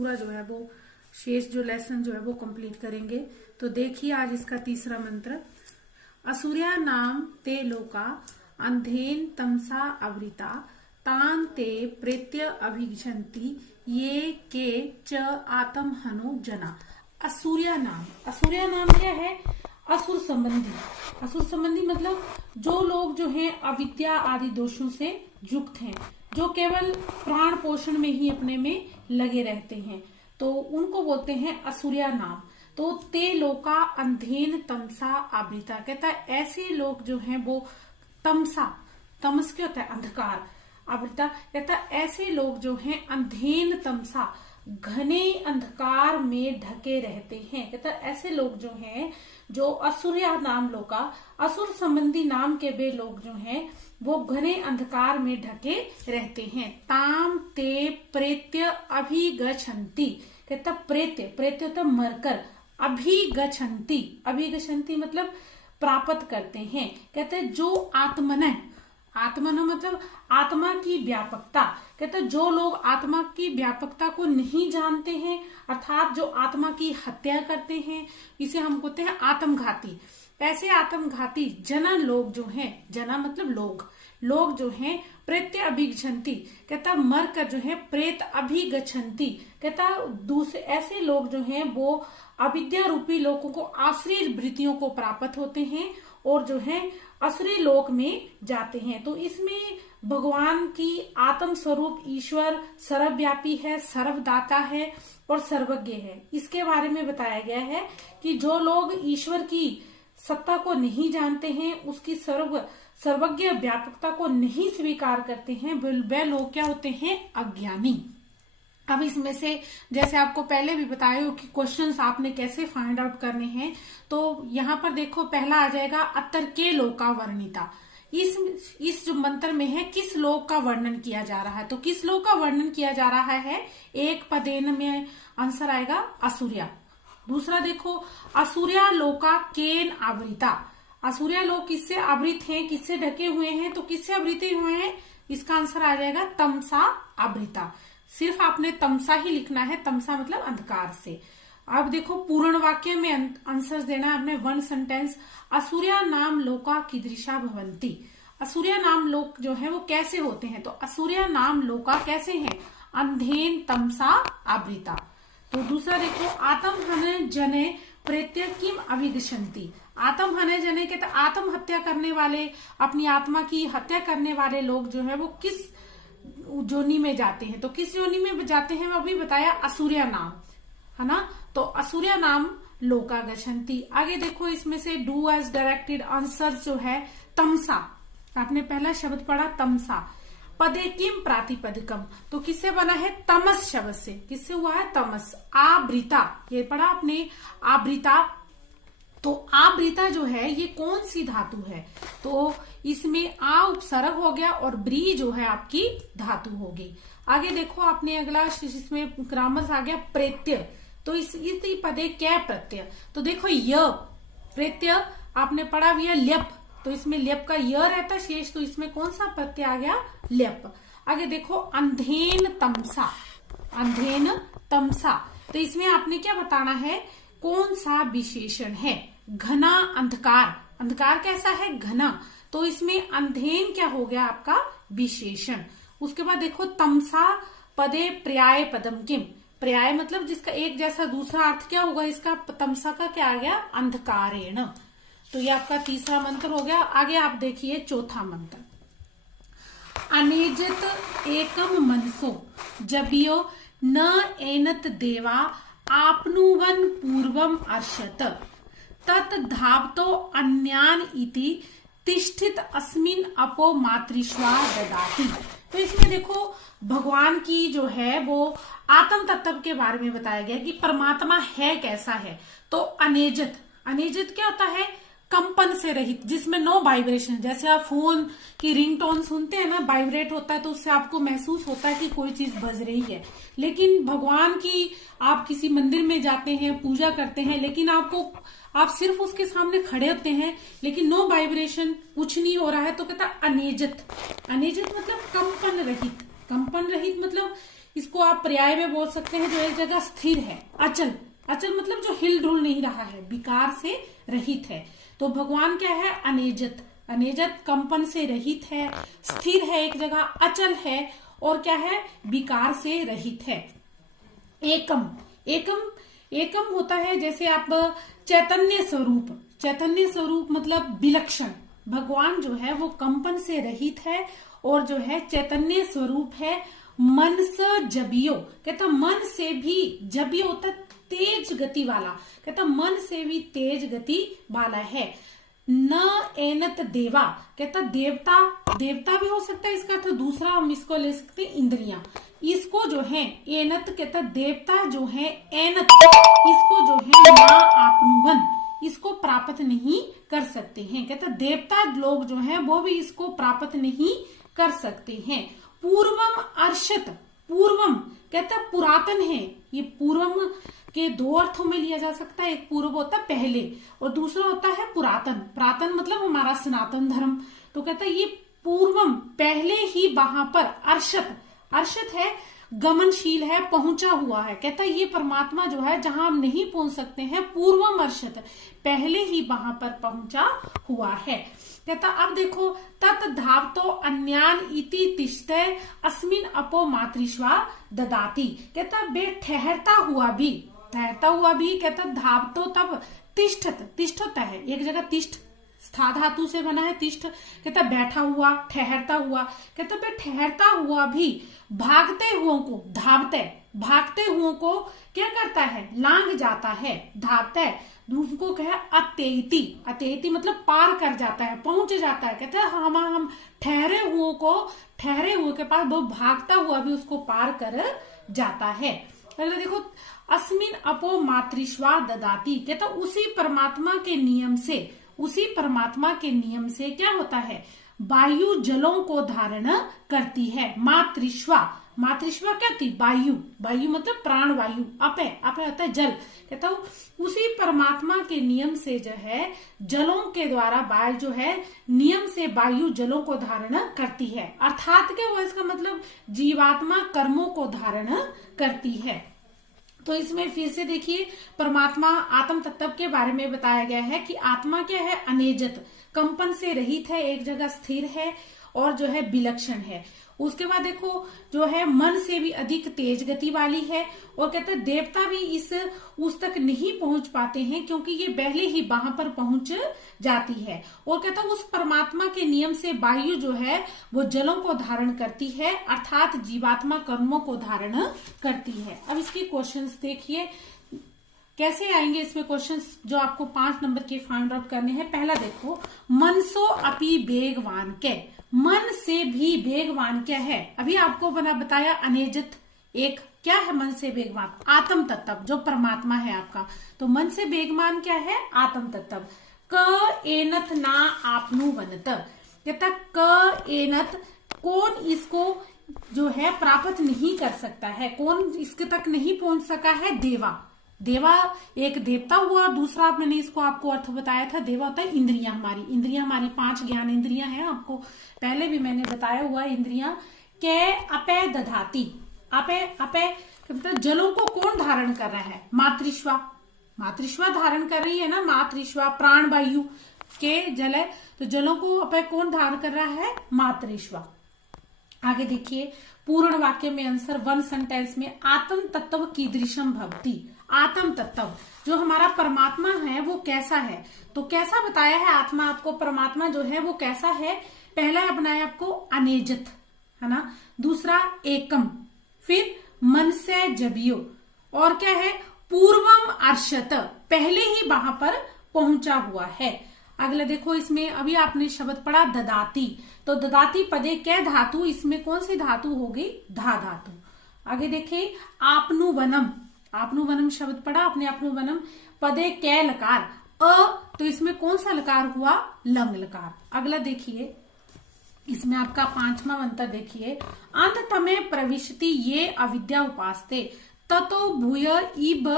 पूरा जो है वो शेष जो लेसन जो है वो कंप्लीट करेंगे। तो देखिए आज इसका तीसरा मंत्र। असुर्या नाम ते लोका अंधेन तमसा आवृता तान ते प्रेत्य अभिगछन्ति ये के च आत्म हनु जना। असुर्या नाम क्या है? असुर संबंधी। असुर संबंधी मतलब जो लोग जो हैं अविद्या आदि दोषों से युक्त हैं, जो केवल प्राण पोषण में ही अपने में लगे रहते हैं, तो उनको बोलते हैं असुर्या नाम। तो ते लोका अंधेन तमसा आवृता, कहता है ऐसे लोग जो हैं वो तमसा, तमस क्या होता है? अंधकार। आवृता कहता है ऐसे लोग जो हैं अंधेन तमसा, घने अंधकार में ढके रहते हैं। कहता है ऐसे लोग जो हैं, जो असुर्या नाम लोका, असुर संबंधी नाम के वे लोग जो हैं वो घने अंधकार में ढके रहते हैं। ताम ते प्रेत्य अभिगछन्ति, कहता प्रेत्य होता मरकर, अभिगछन्ति मतलब प्राप्त करते हैं। कहते हैं जो आत्मन मतलब आत्मा की व्यापकता। कहते जो लोग आत्मा की व्यापकता को नहीं जानते हैं, अर्थात जो आत्मा की हत्या करते हैं, इसे हम कहते हैं आत्मघाती। ऐसे आत्मघाती जना लोग जो हैं, जना मतलब लोग जो हैं प्रेत्य अभिगछन्ति, कहता मर कर जो है प्रेत अभिगछन्ति, कहता दूसरे ऐसे लोग जो हैं वो अविद्या रूपी लोगों को आश्रय वृत्तियों को प्राप्त होते हैं और जो है असुरी लोक में जाते हैं। तो इसमें भगवान की आत्म स्वरूप ईश्वर सर्वव्यापी है, सर्वदाता है और सर्वज्ञ है। इसके बारे में बताया गया है कि जो लोग ईश्वर की सत्ता को नहीं जानते हैं, उसकी सर्वज्ञ व्यापकता को नहीं स्वीकार करते हैं, वे लोग क्या होते हैं? अज्ञानी। अब इसमें से जैसे आपको पहले भी बताया कि क्वेश्चंस आपने कैसे फाइंड आउट करने हैं, तो यहाँ पर देखो पहला आ जाएगा अतर के लोका वर्णिता। इस जो मंत्र में है किस लोक का वर्णन किया जा रहा है, तो किस लोक का वर्णन किया जा रहा है? एक पदेन में आंसर आएगा असुर्या। दूसरा देखो असुर्या लोका केन आवृता, असुर्या लोग किससे आवृत हैं, किससे ढके हुए हैं? तो किससे आवृत हुए हैं? इसका आंसर आ जाएगा तमसा आवृता। सिर्फ आपने तमसा ही लिखना है, तमसा मतलब अंधकार से। अब देखो पूर्ण वाक्य में आंसर देना है आपने, वन सेंटेंस। असुर्या नाम लोका कीदृशा भवंती, असुर्या नाम लोक जो है वो कैसे होते हैं? तो असुर्या नाम लोका कैसे हैं? अंधेन तमसा आवृता। तो दूसरा देखो आत्म हने जने प्रेत्य किम अभिगछन्ति, आत्म हने जने के आत्म हत्या करने वाले, अपनी आत्मा की हत्या करने वाले लोग जो है वो किस जोनी में जाते हैं? तो किस जोनी में जाते हैं वो अभी बताया, असुर्या नाम, है ना। तो असुर्या नाम लोका गच्छन्ति। आगे देखो इसमें से डू एज डायरेक्टेड आंसर जो है तमसा, आपने पहला शब्द पढ़ा तमसा। पदे किम प्रातिपदिकम, तो किससे बना है? तमस शब्द से। किससे हुआ है? तमस। आवृता, ये पढ़ा आपने आवृता। तो आवृता जो है ये कौन सी धातु है? तो इसमें आ उपसर्ग हो गया और ब्री जो है आपकी धातु होगी। आगे देखो आपने अगला इसमें ग्रामर आ गया प्रेत्य। तो इस पदे क्या प्रत्यय, तो देखो य प्रत्यय आपने पढ़ा हुआ ल्यप, तो इसमें ल्यप का य रहता शेष, तो इसमें कौन सा प्रत्यय आ गया? ल्यप। आगे देखो अंधेन तमसा, अंधेन तमसा, तो इसमें आपने क्या बताना है? कौन सा विशेषण है? घना अंधकार, अंधकार कैसा है? घना, तो इसमें अंधेन क्या हो गया आपका? विशेषण। उसके बाद देखो तमसा पदे पर्याय पदम किम, पर्याय मतलब जिसका एक जैसा दूसरा अर्थ क्या होगा इसका? तमसा का क्या आ गया? अंधकारेण। तो ये आपका तीसरा मंत्र हो गया। आगे आप देखिए चौथा मंत्र। अनेजत एकम मनसो जबियो न एनत देवा आपनुवन पूर्वम अर्षत तत् धावतो अन्यान इति तिष्ठित अस्मिन अपो मातृश्वा ददाति। तो इसमें देखो भगवान की जो है वो आत्म तत्व के बारे में बताया गया कि परमात्मा है कैसा है। तो अनेजत, अनेजत क्या होता है? कंपन से रहित, जिसमें नो वाइब्रेशन। जैसे आप फोन की रिंगटोन सुनते हैं ना, वाइब्रेट होता है तो उससे आपको महसूस होता है कि कोई चीज बज रही है। लेकिन भगवान की आप किसी मंदिर में जाते हैं, पूजा करते हैं, लेकिन आप सिर्फ उसके सामने खड़े होते हैं लेकिन नो वाइब्रेशन, कुछ नहीं हो रहा है, तो कहता अनेजत। अनेजत मतलब कंपन रहित, कंपन रहित मतलब इसको आप पर्याय में बोल सकते हैं, जो एक जगह स्थिर है। अचल, अचल मतलब जो हिल डुल नहीं रहा है, विकार से रहित है। तो भगवान क्या है? अनेजत, अनेजत कंपन से रहित है, स्थिर है एक जगह, अचल है और क्या है? विकार से रहित है। एकम, एकम, एकम होता है जैसे आप चैतन्य स्वरूप, चैतन्य स्वरूप मतलब विलक्षण। भगवान जो है वो कंपन से रहित है और जो है चैतन्य स्वरूप है। मन से जबियो, कहता मन से भी, जबियो होता तेज गति वाला, कहता मन से भी तेज गति वाला है। न एनत देवा, कहता देवता, देवता भी हो सकता है इसका। तो दूसरा हम इसको ले सकते हैं इंद्रियां, इसको जो है एनत, कहता देवता जो है एनत, इसको जो है ना आपनुवन, इसको प्राप्त नहीं कर सकते हैं। कहता देवता लोग जो हैं वो भी इसको प्राप्त नहीं कर सकते हैं। पूर्वम अर्षत, पूर्वम कहता पुरातन है। ये पूर्वम के दो अर्थों में लिया जा सकता है, एक पूर्व होता है पहले और दूसरा होता है पुरातन। पुरातन मतलब हमारा सनातन धर्म। तो कहता है ये पूर्वम पहले ही वहां पर, अर्षत, अर्षत है गमनशील है, पहुंचा हुआ है। कहता है ये परमात्मा जो है जहां हम नहीं पहुंच सकते हैं, पूर्वम अर्षत पहले ही वहां पर पहुंचा हुआ है। कहता अब देखो, तत् धावतो अन्यान इति तिष्ठे अस्मिन अपो मातृश्वा ददाति। कहता बे ठहरता हुआ भी, ठहरता हुआ भी, कहता धावतो तब तिष्ठत, तिष्ठ होता है एक जगह, तिष्ठ स्था धातु से बना है तिष्ठ। कहता बैठा हुआ, ठहरता हुआ। कहता बे ठहरता हुआ भी भागते हुओं को, धावते, भागते हुओं को क्या करता है? लांग जाता है, धावता है। दूसरे कहे अत्येति, अत्येति मतलब पार कर जाता है, पहुंच जाता है। कहते हैं हम ठहरे हुओं को, ठहरे हुए के पास वो भागता हुआ भी उसको पार कर जाता है। अगले देखो, अस्मिन अपो मातृश्वा ददाति। कहता उसी परमात्मा के नियम से, उसी परमात्मा के नियम से क्या होता है? वायु जलों को धारण करती है। मातृश्वा, मातृश्वा क्या थी? वायु, वायु मतलब प्राण वायु। अपे, अपे होता है जल। कहता हूं उसी परमात्मा के नियम से जो है जलों के द्वारा वायु जो है नियम से वायु जलों को धारण करती है। अर्थात क्या हुआ इसका मतलब? जीवात्मा कर्मों को धारण करती है। तो इसमें फिर से देखिए, परमात्मा आत्म तत्व के बारे में बताया गया है कि आत्मा क्या है? अनेजत, कंपन से रहित है, एक जगह स्थिर है और जो है विलक्षण है। उसके बाद देखो जो है मन से भी अधिक तेज गति वाली है और कहते हैं देवता भी उस तक नहीं पहुंच पाते हैं क्योंकि ये पहले ही वहां पर पहुंच जाती है। और कहता है उस परमात्मा के नियम से वायु जो है वो जलों को धारण करती है, अर्थात जीवात्मा कर्मों को धारण करती है। अब इसके क्वेश्चंस देखिए कैसे आएंगे इसमें क्वेश्चंस, जो आपको 5 नंबर के फाइंड आउट करने हैं। पहला देखो, मनसो अपि वेगवान के, मन से भी वेगवान क्या है? अभी आपको बताया अनेजत, एक क्या है मन से वेगवान? आत्म तत्व जो परमात्मा है आपका। तो मन से वेगवान क्या है? आत्म तत्व। क एनत ना आपनु वनत, कहता क एनत, कौन इसको जो है प्राप्त नहीं कर सकता है, कौन इसके तक नहीं पहुंच सका है? देवा, देवा एक देवता हुआ, दूसरा मैंने इसको आपको अर्थ बताया था, देवा होता है इंद्रियां हमारी, इंद्रियां हमारी 5 ज्ञान इंद्रियां हैं, आपको पहले भी मैंने बताया हुआ इंद्रियां। के अपे दधाती, अपे अपे मतलब जलों को कौन धारण कर रहा है? मातृश्वा, मातृश्वा धारण कर रही है ना, मातृश्वा प्राण वायु के जल है, तो जलों को अपे कौन धारण कर रहा है? मातृश्वा। आगे देखिए पूर्ण वाक्य में आंसर 1 सेंटेंस में आत्म तत्व कीदृशम भवति, आत्म तत्व जो हमारा परमात्मा है वो कैसा है? तो कैसा बताया है आत्मा आपको, परमात्मा जो है वो कैसा है? पहला अपनाया आपको अनेजत है ना, दूसरा एकम, फिर मन से जबियो, और क्या है? पूर्वम अर्षत, पहले ही वहां पर पहुंचा हुआ है। अगला देखो इसमें अभी आपने शब्द पढ़ा ददाती, तो ददाती पदे कै धातु, इसमें कौन सी धातु होगी? धा धातु। आगे देखिए आपनु वनम, आपनु वनम शब्द पढ़ा आपने, आपनु वनम पदे कै लकार, अ तो इसमें कौन सा लकार हुआ? लंग लकार। अगला देखिए इसमें आपका 5वां अंतर देखिए, अंत तमे प्रविशति ये अविद्या उपासते ततो भूय इब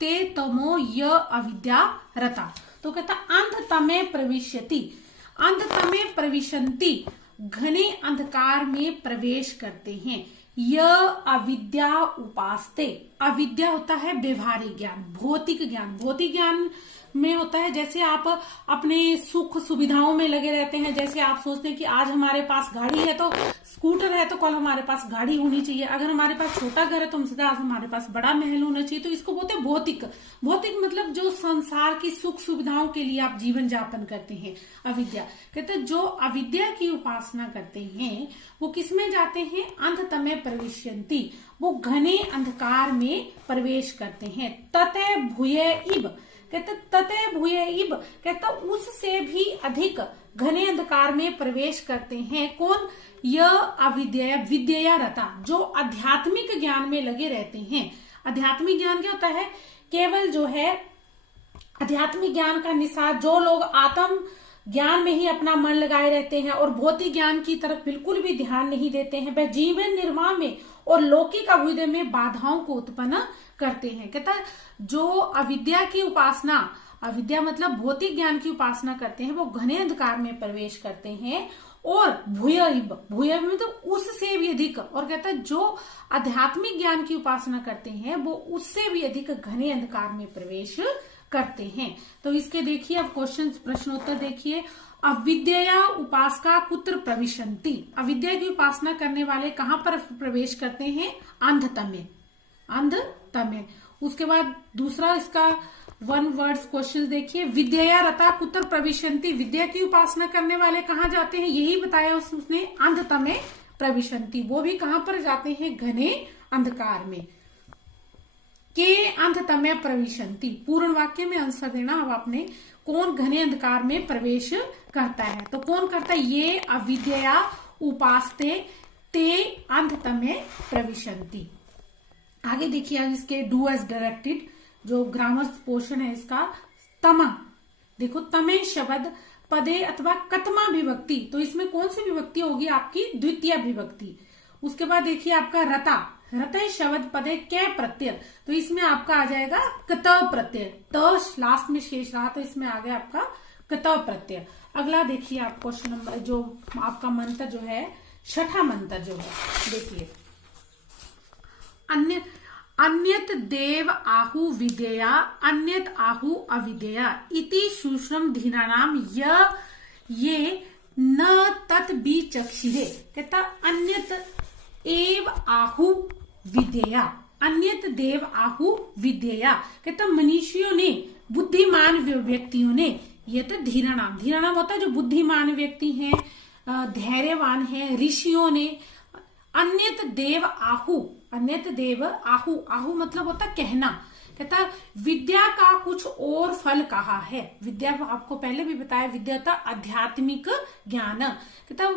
ते तमो य अविद्या रता। तो कहता अंत तमे प्रविशति, अंत तमे प्रविशंति, घने अंधकार में प्रवेश करते हैं। यह अविद्या उपास्ते। अविद्या होता है व्यवहारिक ज्ञान, भौतिक ज्ञान। भौतिक ज्ञान में होता है जैसे आप अपने सुख सुविधाओं में लगे रहते हैं। जैसे आप सोचते हैं कि आज हमारे पास गाड़ी है तो स्कूटर है तो कल हमारे पास गाड़ी होनी चाहिए। अगर हमारे पास छोटा घर है तो हमसे आज हमारे पास बड़ा महल होना चाहिए। तो इसको बोलते हैं भौतिक। भौतिक मतलब जो संसार की सुख सुविधाओं के लिए आप जीवन यापन करते हैं, अविद्या। कहते हैं जो अविद्या की उपासना करते हैं वो किसमें जाते हैं? अंधतमे प्रविश्यन्ति, वो घने अंधकार में प्रवेश करते हैं। ततः भूय इव, कहते ततः भूय इव, कहता उससे भी अधिक घने अंधकार में प्रवेश करते हैं। कौन? यह अविद्या विद्या रता, जो आध्यात्मिक ज्ञान में लगे रहते हैं। आध्यात्मिक ज्ञान क्या होता है? केवल जो है आध्यात्मिक ज्ञान का निसार जो लोग आत्म ज्ञान में ही अपना मन लगाए रहते हैं और भौतिक ज्ञान की तरफ बिल्कुल भी ध्यान नहीं देते हैं, वह जीवन निर्वाह में और लौकिक अभ्युदय में बाधाओं को उत्पन्न करते हैं। कहता है जो अविद्या की उपासना, अविद्या मतलब भौतिक ज्ञान की उपासना करते हैं, वो घने अंधकार में प्रवेश करते हैं। और भूय मतलब उससे भी अधिक, और कहता है जो आध्यात्मिक ज्ञान की उपासना करते हैं वो उससे भी अधिक घने अंधकार में प्रवेश करते हैं। तो इसके देखिए अब क्वेश्चन प्रश्नोत्तर देखिए। अविद्या उपासका कुत्र प्रविशन्ति, अविद्या की उपासना करने वाले कहां पर प्रवेश करते हैं? अंधतमे, अंधतमे। उसके बाद दूसरा इसका वन वर्ड्स क्वेश्चन देखिए। विद्या रता कुत्र प्रविशन्ति, विद्या की उपासना करने वाले कहां जाते हैं? यही बताया उसने, अंधतमे प्रविशन्ति, वो भी कहां पर जाते हैं? घने अंधकार में। के अंधतमे प्रविशन्ति, पूर्ण वाक्य में आंसर देना। अब आपने कौन घने अंधकार में प्रवेश करता है? तो कौन करता है? ये अविद्या उपासते ते अंधतमे प्रविशन्ति। आगे देखिए अब इसके डू एज डायरेक्टेड जो ग्रामर पोर्शन है इसका। तमा, देखो तमे शब्द पदे अथवा कतमा विभक्ति, तो इसमें कौन सी विभक्ति होगी? आपकी द्वितीय विभक्ति। उसके बाद देखिए आपका रता, रते शब्द पदे कै प्रत्यय, तो इसमें आपका आ जाएगा कतव प्रत्यय। त लास्ट में शेष रहा तो इसमें आ गया आपका कतव प्रत्यय। अगला देखिए आप क्वेश्चन नंबर जो आपका मंत्र जो है, छठा मंत्र जो है, देखिए अन्यत देव आहु विद्या अन्यत आहु अविद्या इति सूक्ष्म धीराणाम ये न तत् विचक्षिरे। कहता अन्यत एव आहु विद्या, अन्यत देव आहु विद्या। कहता मनुष्यों ने, बुद्धिमान व्यक्तियों ने, ये तो धीराणाम, धीराणाम होता है जो बुद्धिमान व्यक्ति हैं, धैर्यवान हैं, ऋषियों ने अन्यत देव आहु, अन्यत देव आहु, आहु मतलब होता कहना। कहता विद्या का कुछ और फल कहा है। विद्या आपको पहले भी बताया, विद्या होता आध्यात्मिक ज्ञान। कहता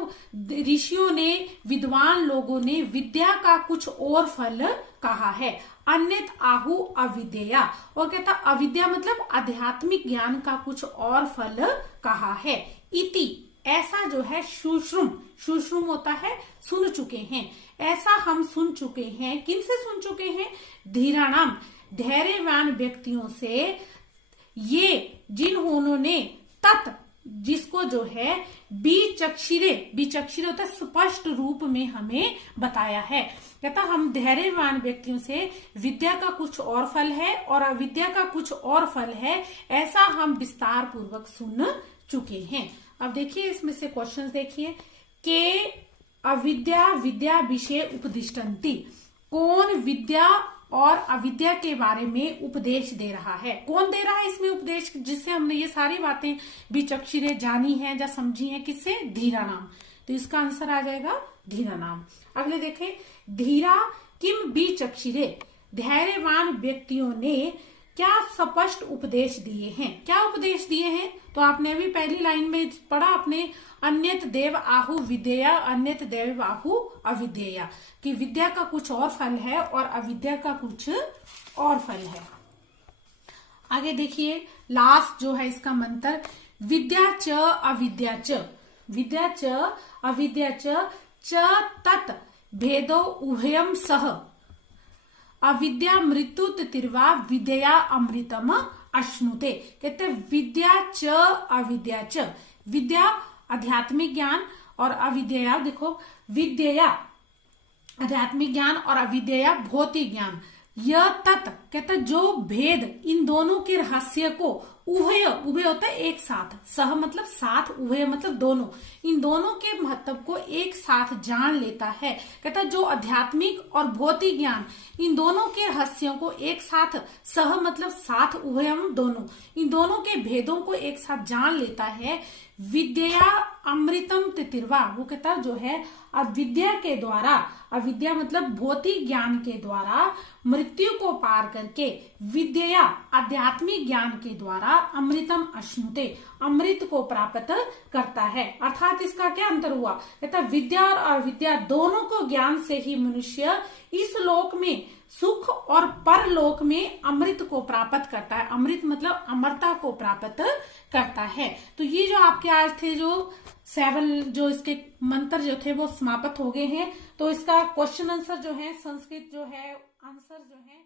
ऋषियों ने, विद्वान लोगों ने विद्या का कुछ और फल कहा है। अन्यत आहु अविद्या, और कहता अविद्या मतलब आध्यात्मिक ज्ञान का कुछ और फल कहा है। इति, ऐसा जो है, सुश्रुम, सुश्रुम होता है सुन चुके हैं, ऐसा हम सुन चुके हैं। किनसे सुन चुके हैं? धीराणाम, धैर्यवान व्यक्तियों से, ये जिन्होंने तत्, जिसको जो है विचक्षिरे, विचक्षिरे होता है स्पष्ट रूप में हमें बताया है। कहता हम धैर्यवान व्यक्तियों से विद्या का कुछ और फल है और अविद्या का कुछ और फल है, ऐसा हम विस्तार पूर्वक सुन चुके हैं। अब देखिए इसमें से क्वेश्चंस देखिए। के अविद्या विद्या विषय उपदिष्टन्ति, कौन विद्या और अविद्या के बारे में उपदेश दे रहा है? कौन दे रहा है इसमें उपदेश, जिससे हमने ये सारी बातें विचक्षिरे जानी है या समझी है? किससे? धीराणाम। तो इसका आंसर आ जाएगा धीराणाम। अगले देखें, धीरा किम विचक्षिरे, धैर्यवान व्यक्तियों ने क्या स्पष्ट उपदेश दिए हैं? क्या उपदेश दिए हैं? तो आपने अभी पहली लाइन में पढ़ा आपने, अन्यत देव आहु विद्या अन्यत देव आहु अविद्या, कि विद्या का कुछ और फल है और अविद्या का कुछ और फल है। आगे देखिए लास्ट जो है इसका मंत्र, विद्या च अविद्या च, विद्या च अविद्या च तत् भेदो उभयम सह अविद्या मृत्यु तिर्वा विद्या अमृतम अश्नुते। कहते विद्या च अविद्या च, विद्या आध्यात्मिक ज्ञान और अविद्या, देखो विद्या आध्यात्मिक ज्ञान और अविद्या भौतिक ज्ञान, यह तत् कहता जो भेद इन दोनों के रहस्य को उभय, उभय होता है एक साथ, सह मतलब साथ, उभय मतलब दोनों, इन दोनों के महत्व को एक साथ जान लेता है। कहता जो आध्यात्मिक और भौतिक ज्ञान इन दोनों के रहस्यों को एक साथ, सह मतलब साथ, उभय दोनों, इन दोनों के भेदों को एक साथ जान लेता है। विद्या अमृतम तितिर्वा, वो कहता जो है अविद्या के द्वारा, अविद्या मतलब भौतिक ज्ञान के द्वारा मृत्यु को पार करके विद्या आध्यात्मिक ज्ञान के द्वारा अमृतम अश्नुते, अमृत को प्राप्त करता है। अर्थात इसका क्या अंतर हुआ, कहता विद्या और अविद्या दोनों को ज्ञान से ही मनुष्य इस लोक में सुख और परलोक में अमृत को प्राप्त करता है। अमृत मतलब अमरता को प्राप्त करता है। तो ये जो आपके आज थे जो 7 जो इसके मंत्र जो थे वो समाप्त हो गए हैं। तो इसका क्वेश्चन आंसर जो है संस्कृत जो है आंसर जो है